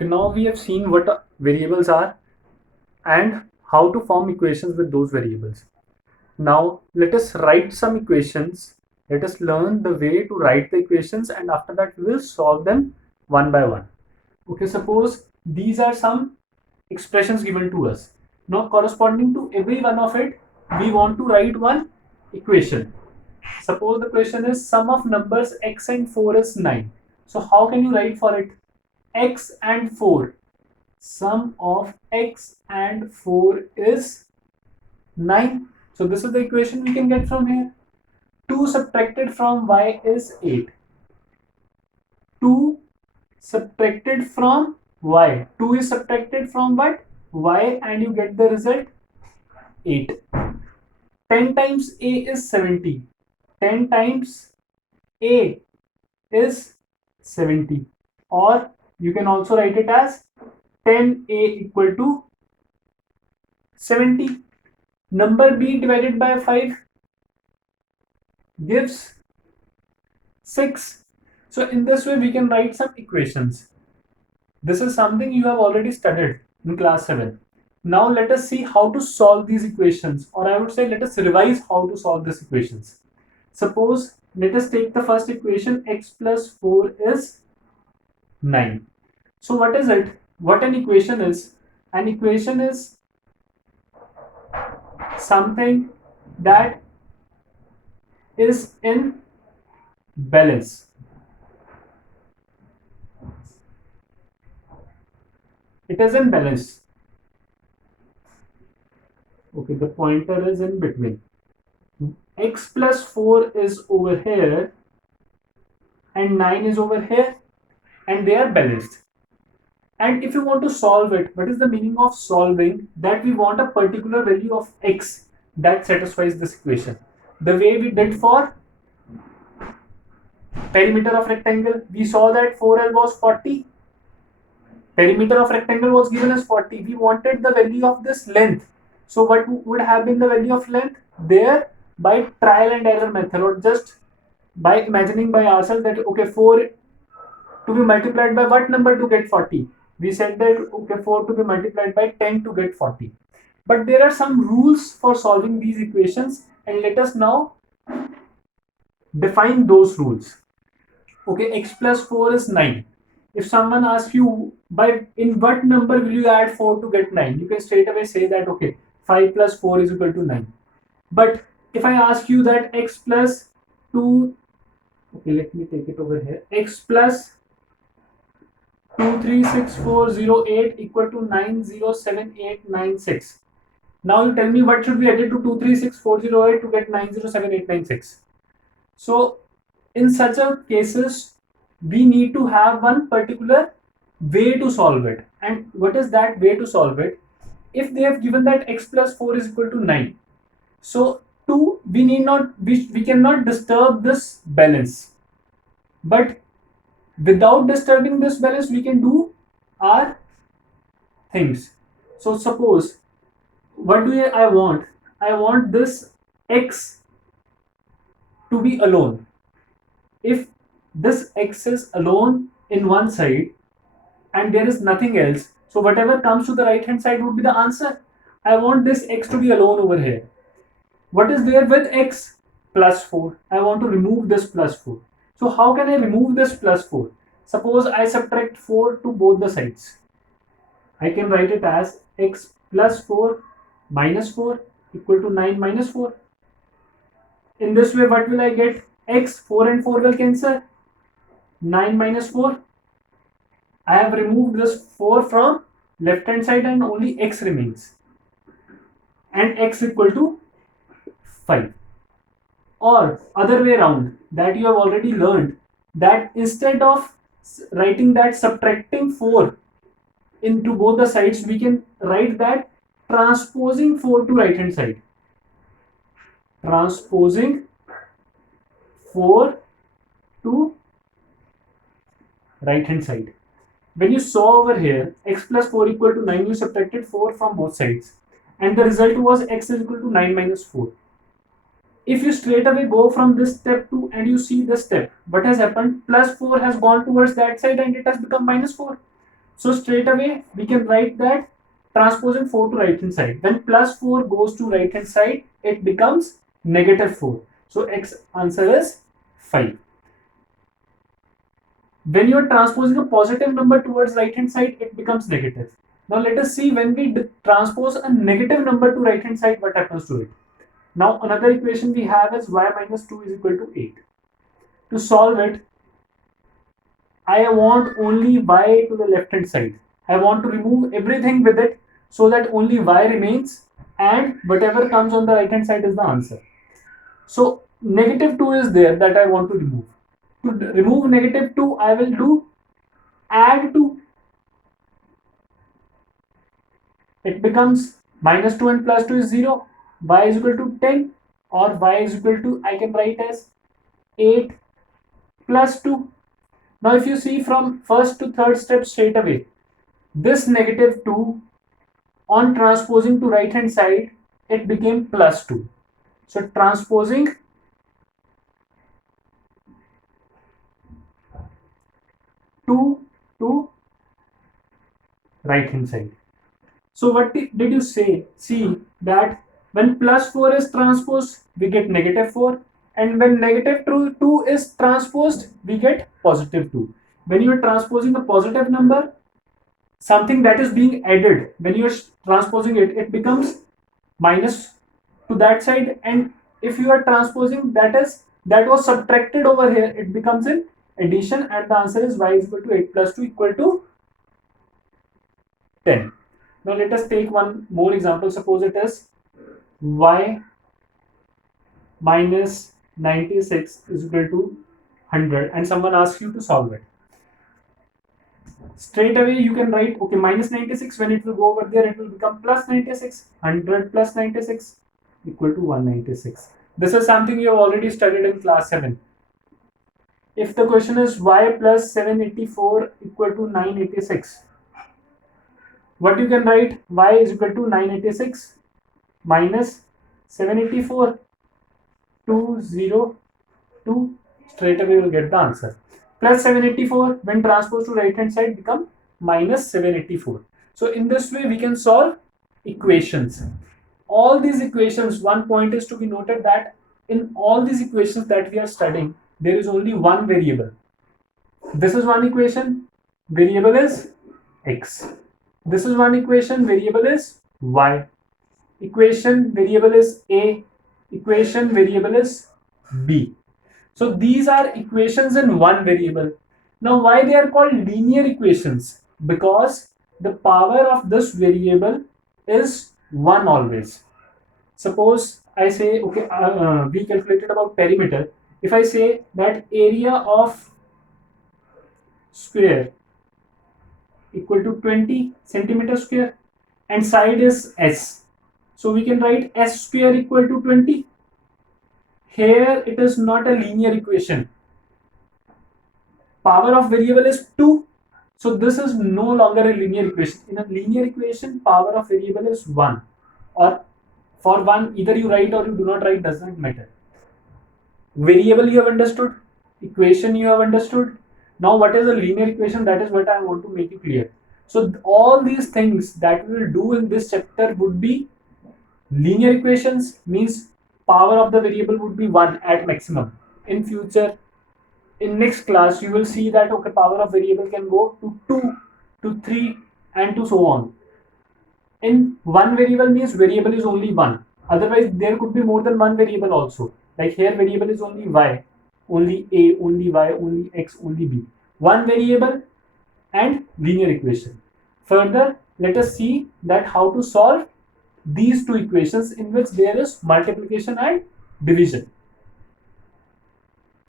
Now we have seen what variables are and how to form equations with those variables. Now let us write some equations. Let us learn the way to write the equations, and after that we will solve them one by one. Okay, suppose these are some expressions given to us. Now corresponding to every one of it, we want to write one equation. Suppose the question is sum of numbers x and 4 is 9. So how can you write for it? X and 4. Sum of x and 4 is 9. So this is the equation we can get from here. 2 subtracted from y is 8. 2 subtracted from y. 2 is subtracted from what? Y, and you get the result 8. 10 times a is 70. 10 times a is 70. Or you can also write it as 10a equal to 70. Number b divided by 5 gives 6. So in this way we can write some equations. This is something you have already studied in class 7. Now let us see how to solve these equations, or I would say let us revise how to solve these equations. Suppose let us take the first equation, x plus 4 is 9. So what is it? What an equation is? An equation is something that is in balance. It is in balance. Okay, the pointer is in between. X plus 4 is over here and 9 is over here, and they are balanced. And if you want to solve it, what is the meaning of solving? That we want a particular value of x that satisfies this equation. The way we did for perimeter of rectangle, we saw that 4L was 40. Perimeter of rectangle was given as 40. We wanted the value of this length. So what would have been the value of length? There, by trial and error method, or just by imagining by ourselves that okay, 4 to be multiplied by what number to get 40? We said that okay, 4 to be multiplied by 10 to get 40. But there are some rules for solving these equations, and let us now define those rules. Okay, x plus 4 is 9. If someone asks you by in what number will you add 4 to get 9, you can straight away say that okay, 5 plus 4 is equal to 9. But if I ask you that x plus 2, okay, let me take it over here, x plus 236408 equal to 907896. Now you tell me what should be added to 236408 to get 907896. So in such a cases, we need to have one particular way to solve it. And what is that way to solve it? If they have given that x plus 4 is equal to 9, so 2, we cannot disturb this balance. But without disturbing this balance, we can do our things. So suppose, what do I want? I want this x to be alone. If this x is alone in one side and there is nothing else, so whatever comes to the right hand side would be the answer. I want this x to be alone over here. What is there with x? Plus 4. I want to remove this plus 4. So how can I remove this plus 4? Suppose I subtract 4 to both the sides. I can write it as x plus 4 minus 4 equal to 9 minus 4. In this way, what will I get? X, 4 and 4 will cancel. 9 minus 4. I have removed this 4 from left hand side and only x remains. And x equal to 5. Or other way around, that you have already learned, that instead of writing that subtracting 4 into both the sides, we can write that transposing 4 to right hand side. Transposing 4 to right hand side. When you saw over here x plus 4 equal to 9, you subtracted 4 from both sides, and the result was x is equal to 9 minus 4. If you straight away go from this step to and you see this step, what has happened? Plus 4 has gone towards that side and it has become minus 4. So straight away we can write that transposing 4 to right hand side. When plus 4 goes to right hand side, it becomes negative 4. So X answer is 5. When you are transposing a positive number towards right hand side, it becomes negative. Now let us see when we transpose a negative number to right hand side, what happens to it. Now another equation we have is y minus 2 is equal to 8. To solve it, I want only y to the left hand side. I want to remove everything with it so that only y remains and whatever comes on the right hand side is the answer. So negative 2 is there that I want to remove. To remove negative 2, I will do add 2. It becomes minus 2 and plus 2 is 0. Y is equal to 10 or y is equal to, I can write as 8 plus 2. Now if you see from first to third step straight away, this negative 2 on transposing to right hand side, it became plus 2. So transposing 2 to right hand side. So what did you say? See that when plus 4 is transposed, we get negative 4. And when negative 2 is transposed, we get positive 2. When you are transposing a positive number, something that is being added, when you are transposing it, it becomes minus to that side. And if you are transposing that was subtracted over here, it becomes an addition, and the answer is y is equal to 8 plus 2 equal to 10. Now let us take one more example. Suppose it is y minus 96 is equal to 100 and someone asks you to solve it. Straight away you can write, okay, minus 96, when it will go over there, it will become plus 96. 100 plus 96 equal to 196. This is something you have already studied in class 7. If the question is y plus 784 equal to 986, what you can write? Y is equal to 986 minus 784, 202. Straight away you will get the answer. Plus 784 when transposed to right hand side become minus 784. So in this way we can solve equations. All these equations, one point is to be noted that in all these equations that we are studying, there is only one variable. This is one equation, variable is x. This is one equation, variable is y. Equation, variable is a. Equation, variable is b. So these are equations in one variable. Now why they are called linear equations? Because the power of this variable is 1 always. Suppose I say, okay, we calculated about perimeter. If I say that area of square equal to 20 centimeter square and side is s. So we can write s square equal to 20. Here it is not a linear equation. Power of variable is 2. So this is no longer a linear equation. In a linear equation, power of variable is 1. Or for 1, either you write or you do not write, does not matter. Variable you have understood. Equation you have understood. Now what is a linear equation? That is what I want to make it clear. So all these things that we will do in this chapter would be linear equations, means power of the variable would be 1 at maximum. In future, in next class, you will see that okay, power of variable can go to 2, to 3 and to so on. In one variable means variable is only 1. Otherwise, there could be more than one variable also. Like here variable is only y, only a, only y, only x, only b. One variable and linear equation. Further, let us see that how to solve these two equations in which there is multiplication and division.